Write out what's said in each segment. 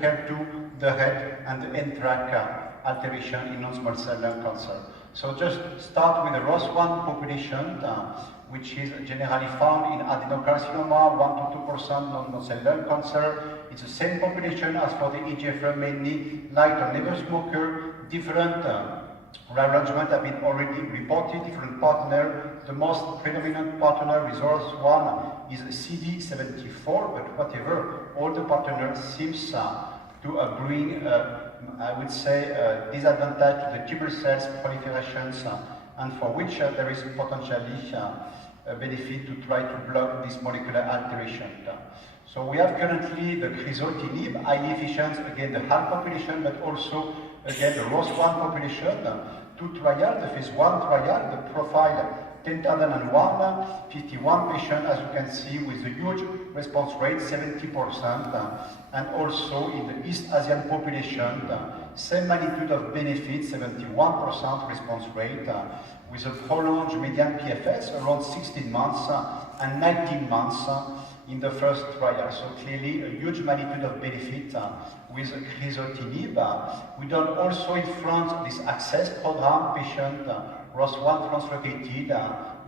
compared to the head and the NTRK alteration in non-small cell lung cancer. So just start with the ROS1 population, which is generally found in adenocarcinoma, 1 to 2% non-small cell lung cancer. It's the same population as for the EGFR, mainly light or never smoker. Different rearrangement have been already reported, different partner. The most predominant partner with ROS1 is CD74, but whatever, all the partners seems to bring, I would say, disadvantage to the tumor cells proliferations, and for which there is potentially a benefit to try to block this molecular alteration. So we have currently the crizotinib, highly efficient, again the HAL population, but also again the ROS1 population. Two trials, the phase 1 trial, the profile 10,001, 51 patients, as you can see, with a huge response rate, 70%, and also in the East Asian population, same magnitude of benefit, 71% response rate, with a prolonged median PFS around 16 months and 19 months in the first trial. So clearly a huge magnitude of benefit with crizotinib. We done also in France this access program, patient ROS1 translocated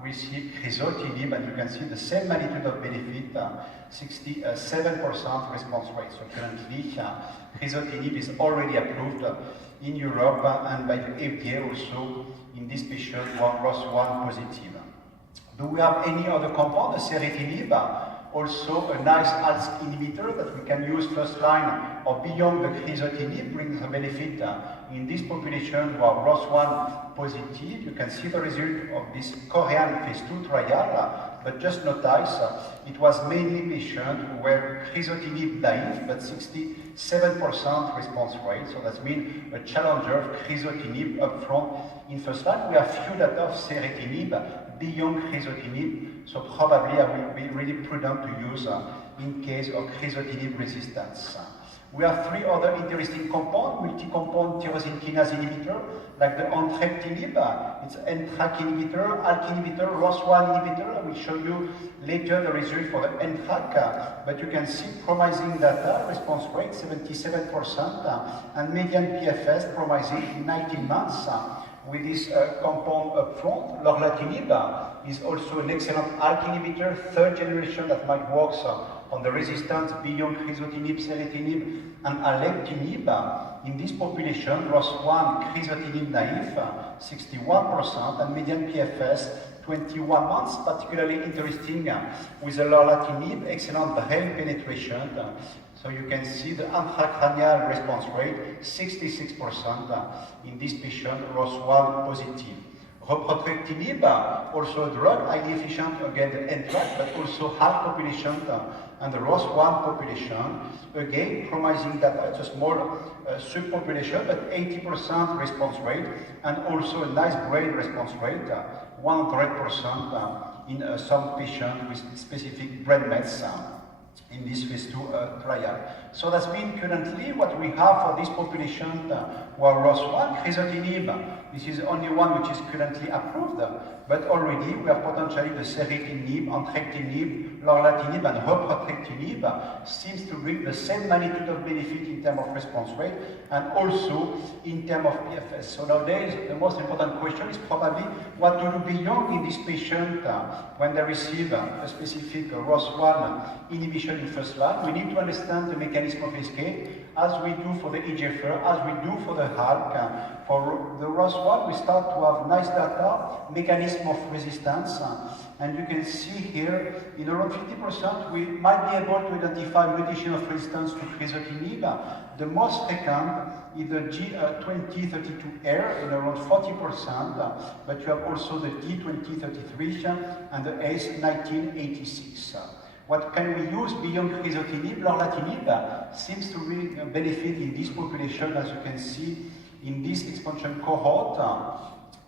receive crizotinib, and you can see the same magnitude of benefit, 67% response rate. So currently crizotinib is already approved in Europe and by the FDA also in this patient who are ROS1 positive. Do we have any other compound, the seritinib? Also a nice ALK inhibitor that we can use first line or beyond the crizotinib, brings a benefit in this population who are ROS1 positive. You can see the result of this Korean phase 2 trial, but just notice it was mainly patients who were crizotinib naive, but 67% response rate. So that means a challenger of crizotinib up front in first line. We have few data of seritinib beyond crizotinib, so probably I will be really prudent to use in case of crizotinib resistance. We have three other interesting compounds, multi-compound tyrosine kinase inhibitor, like the entrectinib, it's an NTRK inhibitor, ALK inhibitor, ROS1 inhibitor. I will show you later the result for the NTRK, but you can see promising data, response rate 77%, and median PFS promising 19 months. With this compound up front, lorlatinib is also an excellent ALK inhibitor, third generation that might work on the resistance beyond crizotinib, seritinib, and alectinib. In this population, ROS1 crizotinib naive, 61%, and median PFS 21 months, particularly interesting with the lorlatinib, excellent brain penetration. So you can see the intracranial response rate, 66% in this patient, ROS1 positive. Repotrectinib, also a drug, highly efficient against the NTRK, but also HAL population and the ROS1 population. Again, promising data, it's a small subpopulation, but 80% response rate, and also a nice brain response rate, 100% in some patients with specific brain mets in this phase 2 trial. So that's been currently what we have for this population who are ROS1, crizotinib. This is only one which is currently approved, but already we have potentially the seritinib, entrectinib, lorlatinib, and repotrectinib seems to bring the same magnitude of benefit in terms of response rate and also in terms of PFS. So nowadays, the most important question is probably what to do beyond in this patient when they receive a specific ROS1 inhibition in first line. We need to understand the mechanism of escape, as we do for the EGFR, as we do for the HALK. For the ROS1, we start to have nice data, mechanism of resistance, and you can see here, in around 50%, we might be able to identify mutation of resistance to crizotinib. The most frequent is the G2032R in around 40%, but you have also the D2033 and the ACE1986. What can we use beyond crizotinib? Lorlatinib seems to really benefit in this population, as you can see in this expansion cohort,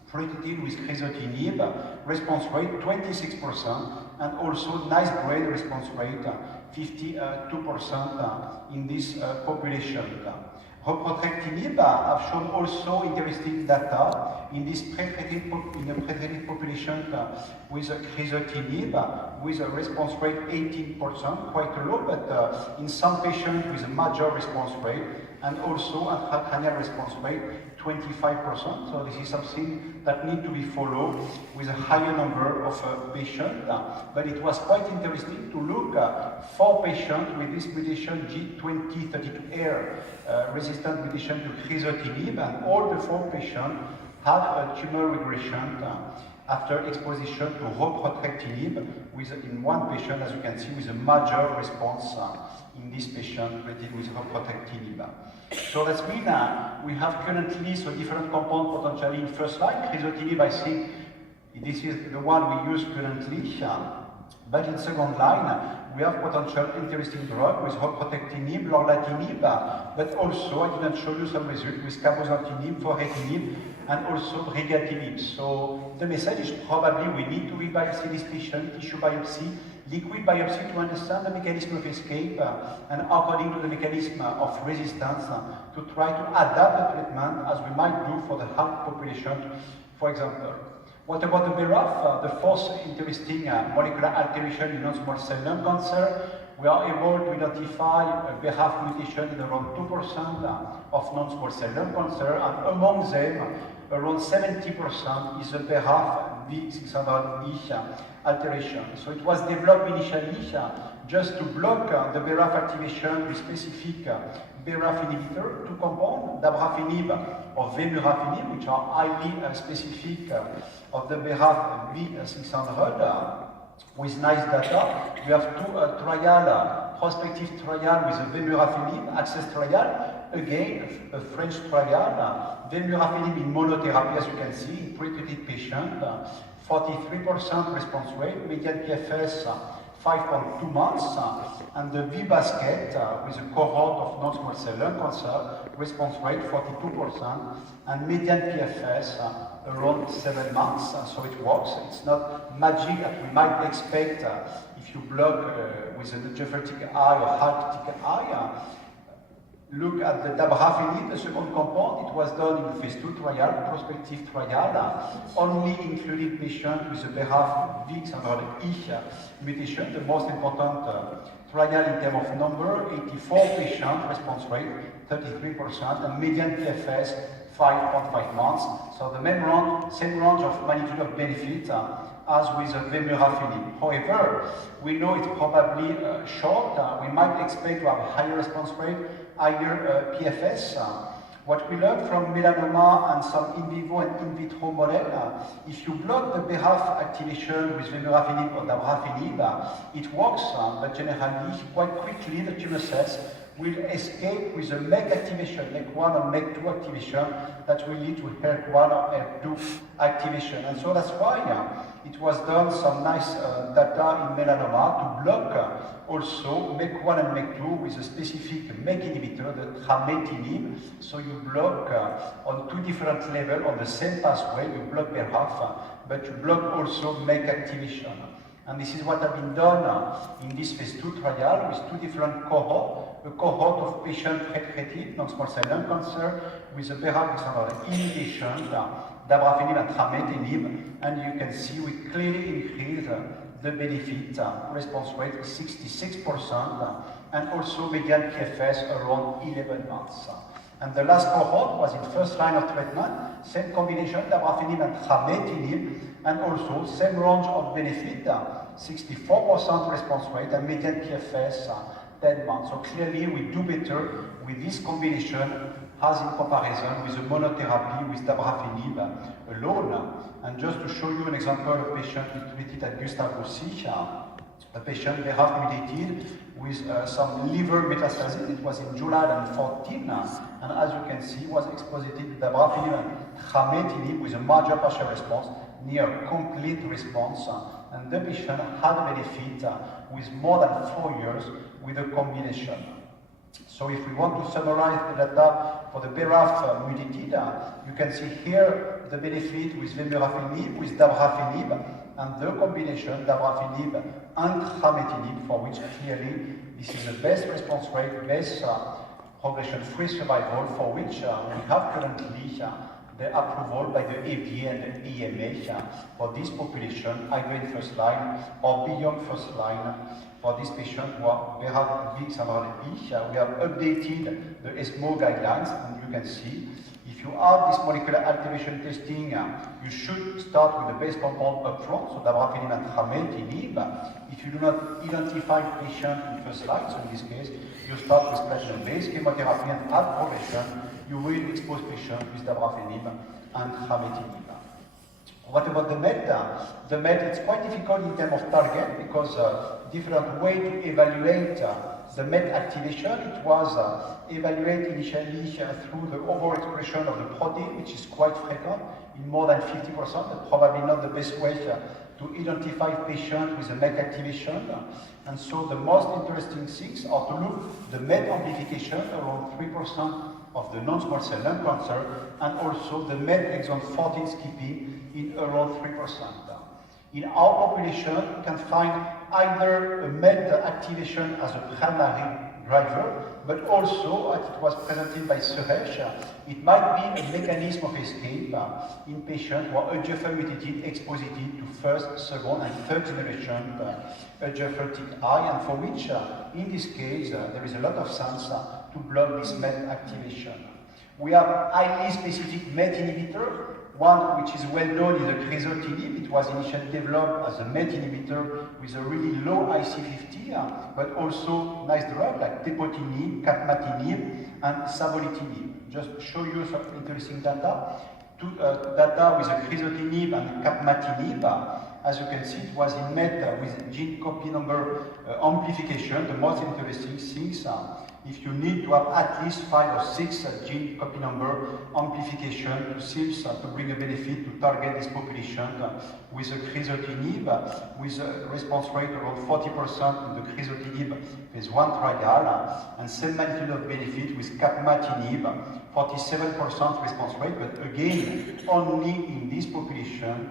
treated with crizotinib, response rate 26%, and also nice brain response rate, 52% in this population. Hoprotrectinib have shown also interesting data in this pre-treated population with crizotinib with a response rate 18%, quite low, but in some patients with a major response rate, and also intracranial response rate 25%. So this is something that needs to be followed with a higher number of patients. But it was quite interesting to look for patients with this mutation G2032R resistant mutation to crizotinib, and all the 4 patients had a tumor regression after exposition to hoprotrectinib, in one patient, as you can see, with a major response in this patient treated with hoprotrectinib. So that means we have currently different compounds potentially in first line. Crizotinib, I think this is the one we use currently. But in second line, we have potential interesting drug with hoprotrectinib, lorlatinib, but also I didn't show you some results with cabozantinib, foretinib, and also brigatinib. So the message is probably we need to re-biopsy this patient, tissue biopsy, liquid biopsy to understand the mechanism of escape and according to the mechanism of resistance to try to adapt the treatment as we might do for the heart population, for example. What about the BRAF? The fourth interesting molecular alteration in non-small cell lung cancer. We are able to identify a BRAF mutation in around 2% of non-small cell lung cancer, and among them, around 70% is a BRAF V600E alteration. So it was developed initially just to block the BRAF activation with specific BRAF inhibitor, 2 compounds, dabrafenib or vemurafenib, which are highly specific of the BRAF V600 with nice data. We have 2 prospective trial with a vemurafenib, access trial, again a French trial, vemurafenib in monotherapy, as you can see, in pre-treated patients, 43% response rate, median PFS 5.2 months, and the V-basket with a cohort of non-small cell lung cancer, response rate 42%, and median PFS around 7 months. So it works. It's not magic that we might expect if you block with an angiophilic eye or heart eye. Look at the dabrafenib, the second compound. It was done in the phase 2 trial, prospective trial, only included patients with a BRAF V600E mutation, the most important trial in terms of number, 84 patients, response rate 33%, and median PFS 5.5 months. So the same range of magnitude of benefit as with the vemurafenib. However, we know it's probably short. We might expect to have a higher response rate, higher PFS. What we learned from melanoma and some in vivo and in vitro model, if you block the BRAF activation with vemurafenib or dabrafenib, it works, but generally, quite quickly, the tumor cells will escape with a MEK activation, MEK1 or MEK2 activation, that will lead to HER1 or HER2 activation. And so that's why it was done some nice data in melanoma to block also MEK1 and MEK2 with a specific MEK inhibitor, the trametinib. So you block on 2 different levels on the same pathway, you block BRAF, but you block also MEK activation. And this is what has been done in this phase 2 trial with 2 different cohorts. A cohort of patients treated non-small cell lung cancer with a BRAF mutation, dabrafenib and trametinib, and you can see we clearly increase the benefit, response rate 66%, and also median PFS around 11 months. And the last cohort was in first line of treatment, same combination, dabrafenib and trametinib, and also same range of benefit, 64% response rate, and median PFS 10 months. So clearly we do better with this combination as in comparison with the monotherapy with dabrafenib alone. And just to show you an example of a patient we treated at Gustave Roussy, a patient BRAF mutated with some liver metastasis. It was in July 2014, and as you can see, was exposed to dabrafenib and trametinib with a major partial response, near complete response, and the patient had a benefit with more than 4 years with a combination. So if we want to summarize the data for the BRAF mutated, you can see here the benefit with vemurafenib, with dabrafenib, and the combination dabrafenib and trametinib, for which clearly this is the best response rate, best progression-free survival, for which we have currently the approval by the FDA and the EMA for this population, either in first line or beyond first line. For this patient who are very big we have updated the ESMO guidelines, and you can see if you add this molecular activation testing, you should start with the base compound upfront, so dabrafenib and trametinib. If you do not identify patient in first line, so in this case, you start with platinum-based chemotherapy, and at progression, you will expose patient with dabrafenib and trametinib. What about the MET? The MET, it's quite difficult in terms of target because different way to evaluate the MET activation. It was evaluated initially through the overexpression of the protein, which is quite frequent in more than 50%, but probably not the best way to identify patients with a MET activation. And so the most interesting things are to look the MET amplification around 3% of the non-small cell lung cancer, and also the MET exon 14 skipping in around 3%. In our population, you can find either a MET activation as a primary driver, but also, as it was presented by Suresh, it might be a mechanism of escape in patients who are EGFR mutated, exposed to first, second, and third generation EGFR TKI, and for which, in this case, there is a lot of sense to block this MET activation. We have highly specific MET inhibitor. One which is well known is the crizotinib. It was initially developed as a MET inhibitor with a really low IC50, but also nice drug like tepotinib, capmatinib, and savolitinib. Just show you some interesting data. Data with the crizotinib and capmatinib. As you can see, it was in MET with gene copy number amplification. The most interesting things if you need to have at least 5 or 6 gene copy number amplification to seems to bring a benefit to target this population with a crizotinib, with a response rate around 40% in the crizotinib phase 1 trial, and same magnitude of benefit with capmatinib, 47% response rate, but again, only in this population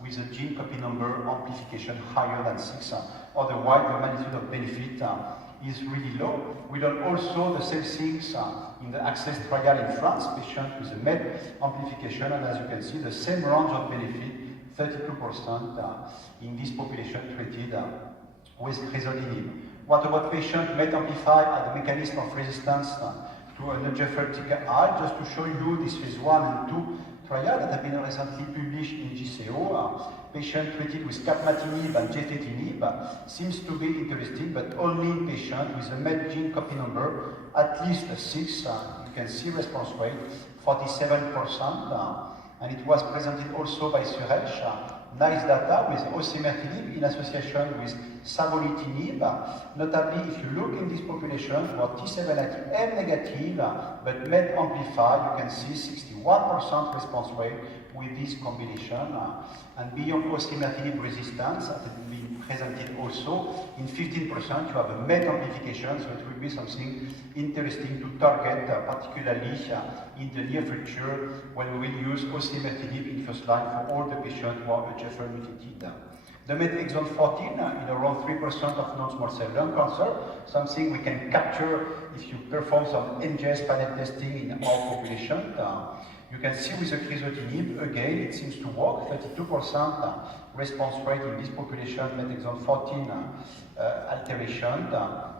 with a gene copy number amplification higher than 6. Otherwise, the magnitude of benefit is really low. We done also the same things in the ACCESS trial in France, patient with a MET amplification, and as you can see, the same range of benefit, 32% in this population treated with crizotinib. What about patient MET amplified at the mechanism of resistance to an EGFR TKI? Just to show you this phase 1 and 2 trial that have been recently published in JCO. Patient treated with capmatinib and gefetinib seems to be interesting, but only in patient with a MET gene copy number at least 6. You can see response rate 47%, and it was presented also by Suresh. Nice data with osimertinib in association with savolitinib. Notably, if you look in this population who are T7 active and negative, but MET amplified, you can see 61% response rate with this combination. And beyond osimertinib resistance, that has been presented also, in 15% you have a MET amplification, so it will be something interesting to target, particularly in the near future when we will use osimertinib in first line for all the patients who are EGFR mutated. The MET exon 14 in around 3% of non-small cell lung cancer, something we can capture if you perform some NGS panel testing in our population. You can see with the crizotinib, again, it seems to work, 32% response rate in this population, MET exon 14 alteration.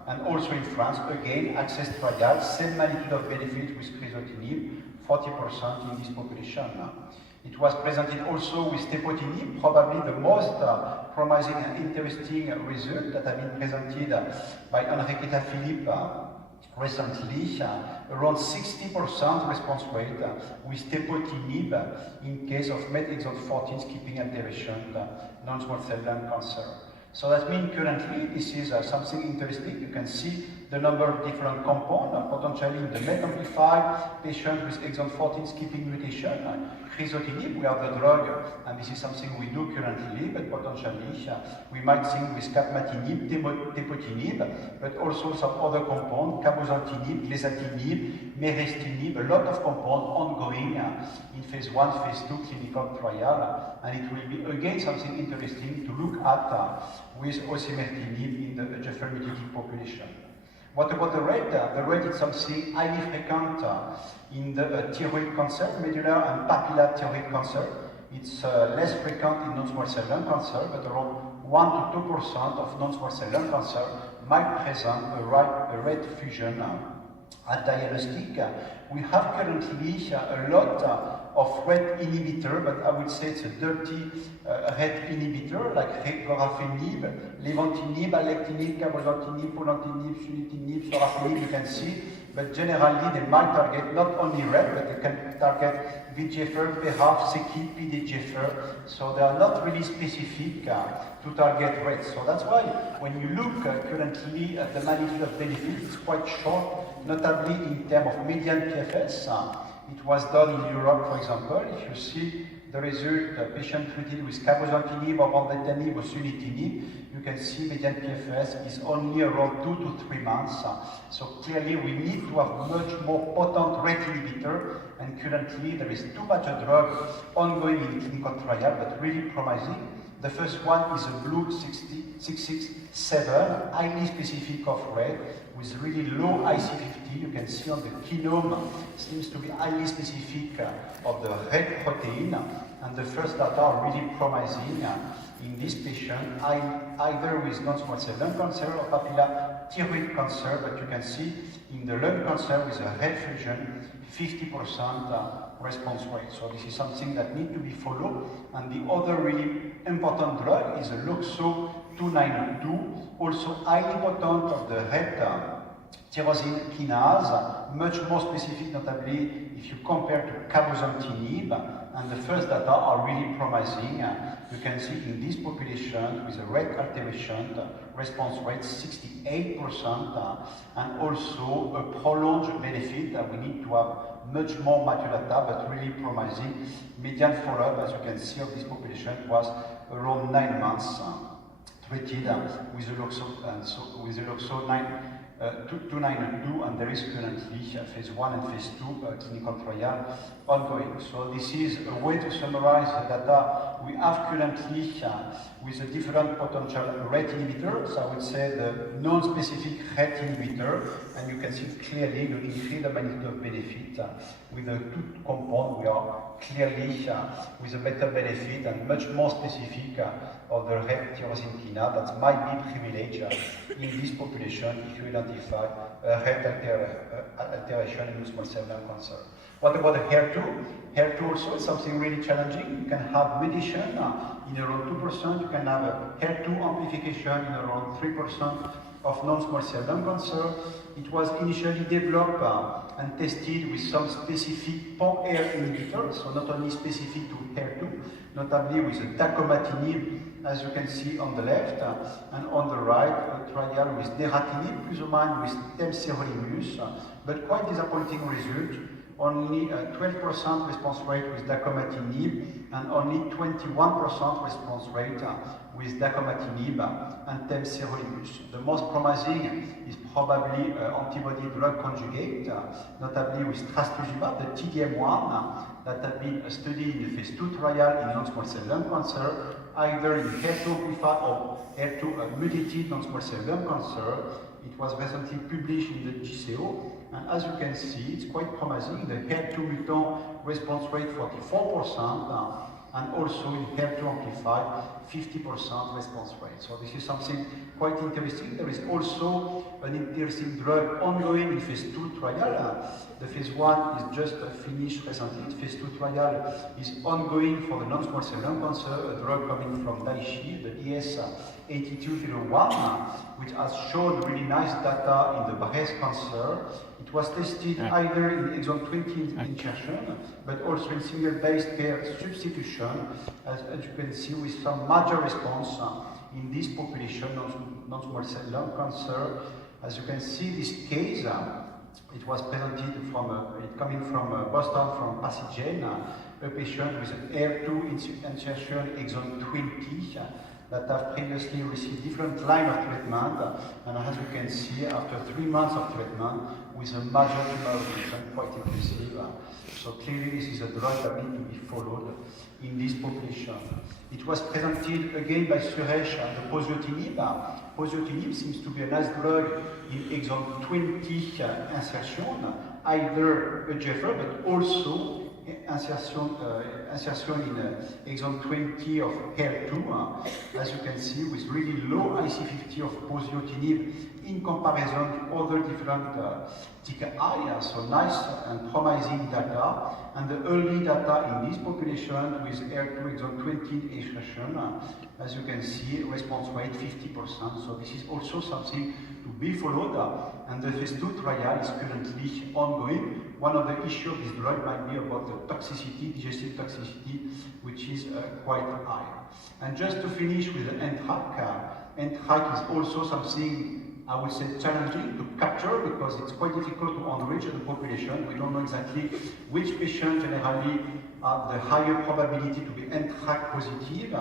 And also in France, again, ACCESS trial, same magnitude of benefit with crizotinib, 40% in this population. It was presented also with tepotinib, probably the most promising and interesting result that have been presented by Enriqueta Philippe recently, around 60% response rate with tepotinib in case of MET exon 14 skipping alteration, non-small cell lung cancer. So that means currently this is something interesting. You can see the number of different compounds, potentially in the MET amplified patient with exon 14 skipping mutation. Crizotinib, we have the drug, and this is something we do currently, but potentially we might think with capmatinib, tepotinib, but also some other compounds, cabozantinib, glezatinib, merestinib, a lot of compounds ongoing in phase 1, phase 2 clinical trial, and it will be again something interesting to look at with osimertinib in the EGFR mutated population. What about the red? The red is something highly frequent in the thyroid cancer, medullary and papillary thyroid cancer. It's less frequent in non-small cell lung cancer, but around 1 to 2% of non-small cell lung cancer might present a red fusion. At diagnostic, we have currently a lot of red inhibitor, but I would say it's a dirty red inhibitor like regorafenib, levantinib, alectinib, cabozantinib, polantinib, sunitinib, sorafenib, you can see. But generally, they might target not only red, but they can target VEGFR, PRAF, CKIT, PDGFR. So they are not really specific to target red. So that's why when you look currently at the magnitude of benefit, it's quite short, notably in terms of median PFS. It was done in Europe, for example. If you see the result, patient treated with cabozantinib or vandetanib or sunitinib, you can see median PFS is only around 2 to 3 months. So clearly we need to have much more potent RET inhibitor, and currently there is too much a drug ongoing in clinical trial, but really promising. The first one is a blue 667, highly specific of RET, with really low IC50. You can see on the genome, seems to be highly specific of the RET protein, and the first data are really promising in this patient, either with non-small cell lung cancer or papillary thyroid cancer, but you can see in the lung cancer with a RET fusion, 50% response rate. So this is something that needs to be followed. And the other really important drug is a LOXO 292, also highly potent of the RET tyrosine kinase, much more specific, notably if you compare to cabozantinib, and the first data are really promising. You can see in this population with a RET alteration, response rate 68%, and also a prolonged benefit. We need to have much more mature data, but really promising. Median follow-up, as you can see, of this population was around 9 months treated with the LOXO 292, and there is currently phase 1 and phase 2 clinical trial ongoing. So this is a way to summarize the data we have currently with the different potential RET inhibitors. I would say the non-specific RET inhibitor, and you can see clearly you increase the magnitude of benefit. With the two compounds, we are clearly with a better benefit and much more specific of the RET tyrosine kinase that might be privileged in this population if you identify RET alteration in small cell lung cancer. What about the HER2? HER2 also is something really challenging. You can have mutation in around 2%, you can have a HER2 amplification in around 3% of non-small cell lung cancer. It was initially developed and tested with some specific pan-AR inhibitors, so not only specific to HER2, notably with a dacomatinib, as you can see on the left, and on the right, a trial with neratinib plus or minus with temsirolimus, but quite disappointing result. Only 12% response rate with dacomatinib and only 21% response rate with dacomatinib and temsirolimus. The most promising is probably antibody drug conjugate, notably with trastuzumab, the TDM1, that had been studied in the phase 2 trial in non-small cell lung cancer, either in HER2 amplified or HER2 mutated non-small cell lung cancer. It was recently published in the GCO, and as you can see, it's quite promising. The HER2 mutant response rate 44%, and also in HER2 amplified 50% response rate. So this is something quite interesting. There is also an interesting drug ongoing in phase 2 trial. The phase 1 is just finished recently. The phase 2 trial is ongoing for the non-small cell lung cancer, a drug coming from Daiichi, the ES8201, which has shown really nice data in the breast cancer. It was tested either in exon 20 insertion, but also in single base pair substitution, as you can see, with some major response in this population of non-small cell lung cancer. As you can see, this case, it was presented from, coming from Boston, from Pacigen, a patient with an HER2 insertion exon 20, that have previously received different line of treatment, and as you can see, after 3 months of treatment, with a major tumor reduction, quite impressive. So clearly this is a drug that needs to be followed in this population. It was presented again by Suresh, the poziotinib. Poziotinib seems to be a nice drug in exon 20 insertion, either a GFR, but also insertion in exon 20 of HER2, as you can see, with really low IC50 of poziotinib in comparison to other different TKI, so nice and promising data. And the early data in this population with HER2 exon 20 expression, as you can see, response rate 50%. So this is also something to be followed. And the phase 2 trial is currently ongoing. One of the issues of this drug might be about the toxicity, digestive toxicity, which is quite high. And just to finish with the NTRK, NTRK is also something I would say challenging to capture because it's quite difficult to enrich the population. We don't know exactly which patient generally have the higher probability to be NTRK positive.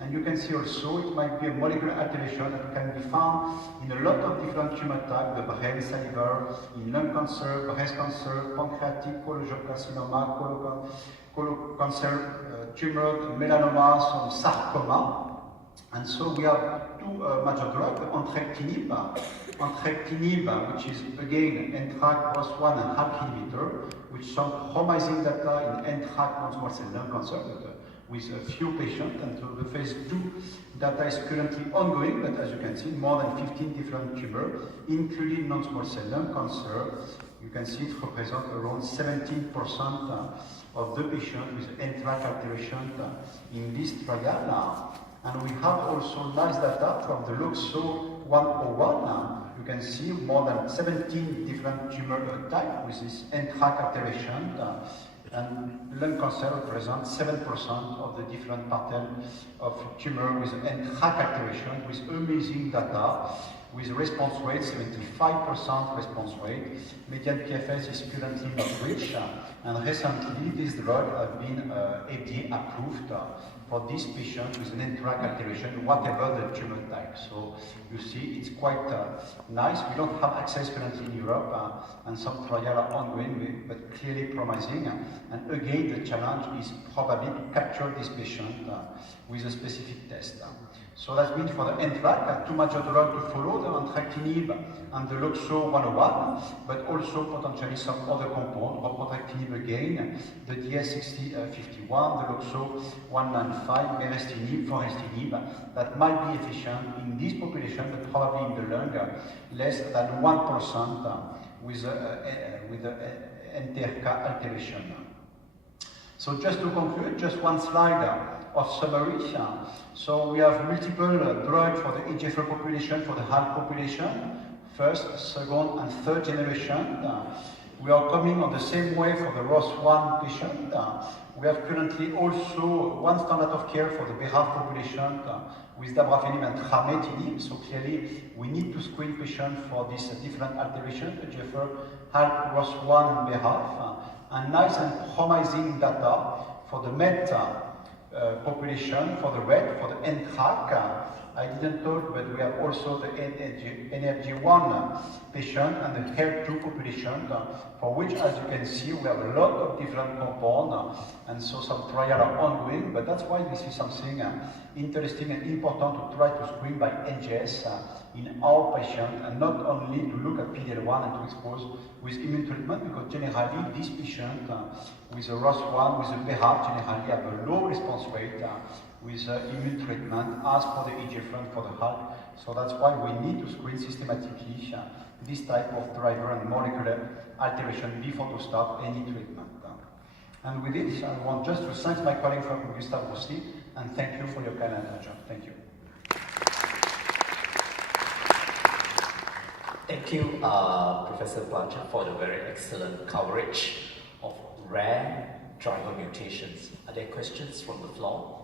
And you can see also it might be a molecular alteration that can be found in a lot of different tumor types, the brain, salivary, in lung cancer, breast cancer, pancreatic, cholangiocarcinoma, colon cancer, tumor, melanoma, some sarcoma. And so we have two major drugs, entrectinib, which is again NTRK ROS1 and HAK inhibitor, which some promising data in NTRK non-small cell lung cancer, but with a few patients, and so the phase 2 data is currently ongoing, but as you can see, more than 15 different tumors, including non-small cell lung cancer. You can see it represents around 17% of the patients with NTRK alteration in this trial. And we have also nice data from the LUXO 101. You can see more than 17 different tumor types with this NTRK alteration. And lung cancer represents 7% of the different pattern of tumor with NTRK alteration, with amazing data, with response rate, 75% response rate. Median PFS is currently not reached, and recently this drug has been FDA approved for this patient with an NTRK alteration, whatever the tumor type. So you see, it's quite nice. We don't have access currently in Europe, and some trials are ongoing, but clearly promising. And again, the challenge is probably to capture this patient with a specific test. So that's been for the NTRK, two major drugs to follow, the entrectinib and the LUXO 101, but also potentially some other compounds, repotrectinib again, the DS6051, the LUXO 195, merestinib, forestinib, that might be efficient in this population, but probably in the lung, less than 1% with the NTRK alteration. So just to conclude, just one slide of summary. So we have multiple drugs for the EGFR population, for the HALK population, first, second, and third generation. We are coming on the same way for the ROS1 patient. We have currently also one standard of care for the BRAF population with dabrafenib and trametinib. So clearly, we need to screen patients for these different alterations, EGFR, HALK, ROS1, and BRAF. And nice and promising data for the MET population, for the red, for the NTRK. I didn't talk, but we have also the NRG1 patient and the HER2 population, for which, as you can see, we have a lot of different compounds, and so some trials are ongoing, but that's why this is something interesting and important to try to screen by NGS in our patients, and not only to look at PD-L1 and to expose with immune treatment, because generally these patients with a ROS1, with a BRAF, generally have a low response rate with immune treatment as for the EGFR for the HALK. So that's why we need to screen systematically this type of driver and molecular alteration before to start any treatment. And with it, I want just to thank my colleague from Gustave Roussy, and thank you for your kind attention. Thank you. Thank you, Professor Blanchard, for the very excellent coverage of rare driver mutations. Are there questions from the floor?